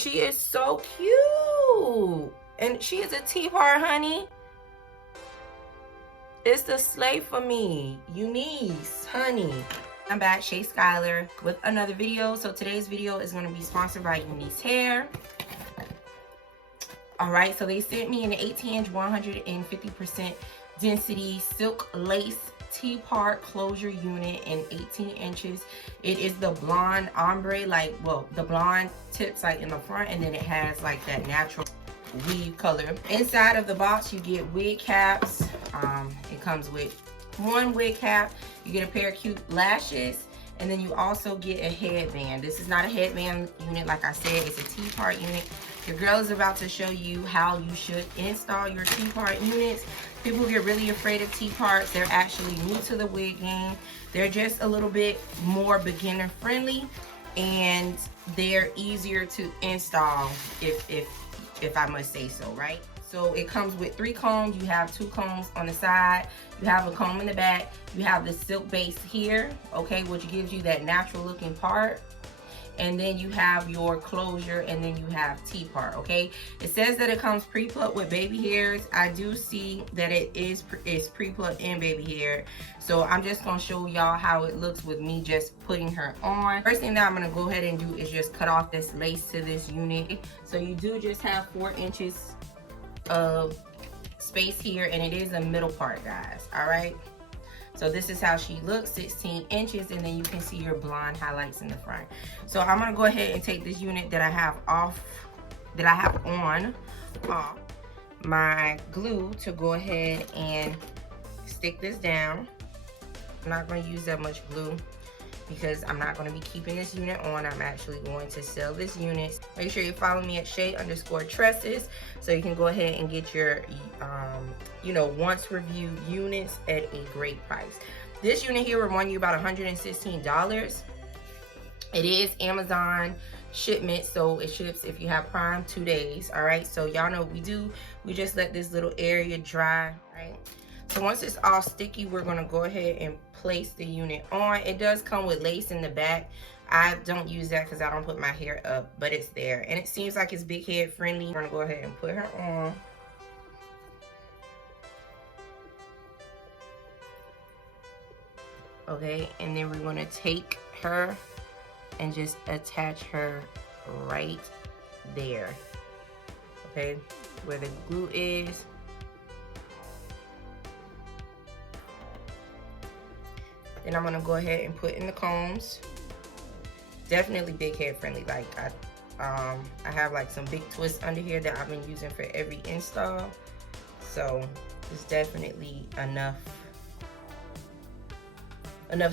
She is so cute. And she is a T-part, honey. It's the slave for me, Unice, honey. I'm back, ShaySkyler, with another video. So today's video is going to be sponsored by Unice Hair. All right, so they sent me an 18-inch, 150% density silk lace T-part closure unit in 18 inches. It is the blonde ombre, like, well, the blonde tips like in the front, and then it has like that natural weave color. Inside of the box, you get wig caps. It comes with one wig cap. You get a pair of cute lashes, and then you also get a headband. This is not a headband unit, like I said, it's a T-part unit. Your girl is about to show you how you should install your T-part units. People get really afraid of T-parts. They're actually new to the wig game. They're just a little bit more beginner friendly, and they're easier to install if I must say so, right? So it comes with 3 combs. You have 2 combs on the side. You have a comb in the back. You have the silk base here, okay, which gives you that natural looking part. And then you have your closure, and then you have T-part, okay? It says that it comes pre-plucked with baby hairs. I do see that it is pre-plucked in baby hair. So I'm just gonna show y'all how it looks with me just putting her on. First thing that I'm gonna go ahead and do is just cut off this lace to this unit. So you do just have 4 inches of space here, and it is a middle part, guys, all right? So this is how she looks, 16 inches, and then you can see your blonde highlights in the front. So I'm gonna go ahead and take this unit that I have off my glue to go ahead and stick this down. I'm not gonna use that much glue because I'm not gonna be keeping this unit on. I'm actually going to sell this unit. Make sure you follow me at Shay_Tresses so you can go ahead and get your once reviewed units at a great price. This unit here will run you about $116. It is Amazon shipment, so it ships if you have Prime 2 days. All right, so y'all know what we do. We just let this little area dry, right? So once it's all sticky, we're gonna go ahead and place the unit on. It does come with lace in the back. I don't use that because I don't put my hair up, but it's there. And it seems like it's big head friendly. We're gonna go ahead and put her on. Okay, and then we're gonna take her and just attach her right there. Okay, where the glue is. Then I'm gonna go ahead and put in the combs. Definitely big head friendly. Like I have like some big twists under here that I've been using for every install. So it's definitely enough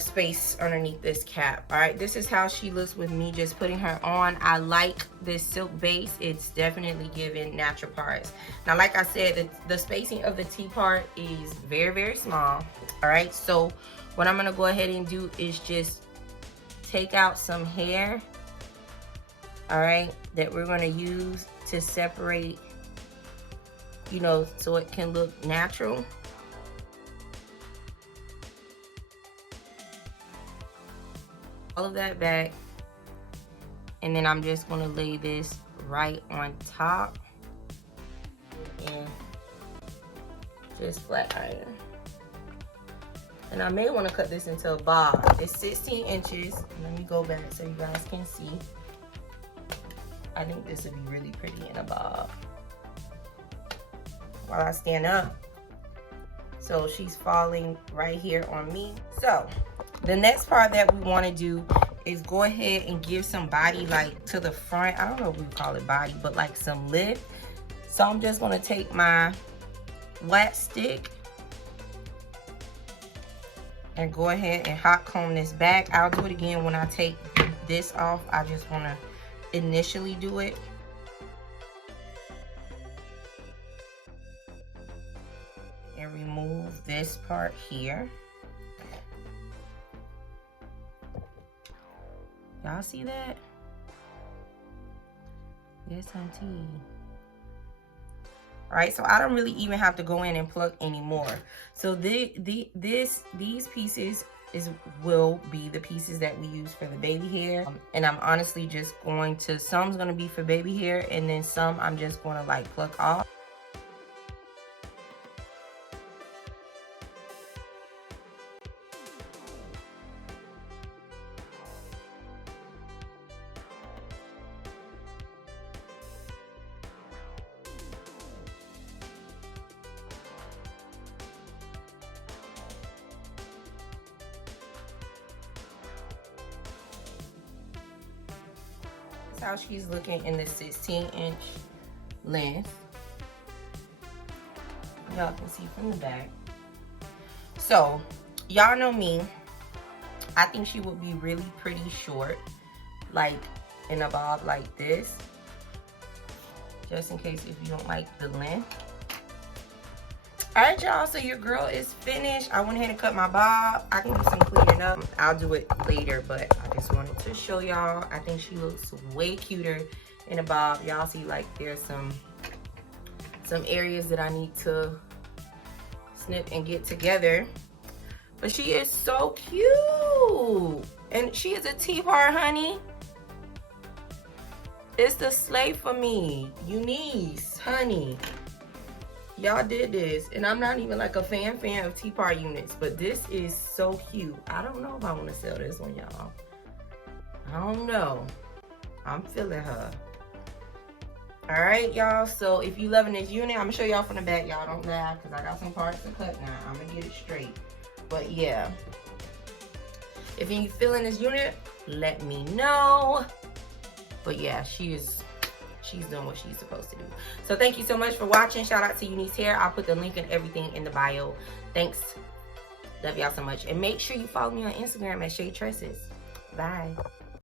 space underneath this cap. All right, this is how she looks with me just putting her on. I like this silk base. It's definitely giving natural parts. Now, like I said, the spacing of the T-part is very, very small. All right, so what I'm gonna go ahead and do is just take out some hair, all right, that we're gonna use to separate, so it can look natural. All of that back, and then I'm just gonna lay this right on top and just flat iron. And I may want to cut this into a bob. It's 16 inches. Let me go back so you guys can see. I think this would be really pretty in a bob. While I stand up. So she's falling right here on me. So the next part that we want to do is go ahead and give some body, like to the front. I don't know if we call it body, but like some lift. So I'm just going to take my wax stick and go ahead and hot comb this back. I'll do it again when I take this off. I just want to initially do it. And remove this part here. Y'all see that? Yes, auntie. All right, so I don't really even have to go in and plug anymore. So these pieces will be the pieces that we use for the baby hair. And I'm honestly just going to, some's going to be for baby hair, and then some I'm just going to like pluck off. How she's looking in the 16-inch length. Y'all can see from the back. So y'all know me, I think she would be really pretty short, like in a bob like this, just in case if you don't like the length. All right, y'all, so your girl is finished. I went ahead and cut my bob. I can do some cleaning up. I'll do it later, but I just wanted to show y'all. I think she looks way cuter in a bob. Y'all see, like, there's some areas that I need to snip and get together. But she is so cute. And she is a T-part, honey. It's the slave for me. Unice, honey. Y'all did this, and I'm not even like a fan of T-part units, but this is so cute. I don't know if I want to sell this one, y'all. I don't know. I'm feeling her. All right, y'all. So if you loving this unit, I'm gonna show y'all from the back. Y'all don't laugh, because I got some parts to cut now. I'm gonna get it straight. But yeah, if you feeling this unit, let me know. But yeah, she's doing what she's supposed to do. So thank you so much for watching. Shout out to Unice Hair. I'll put the link and everything in the bio. Thanks. Love y'all so much. And make sure you follow me on Instagram at ShayTresses. Bye.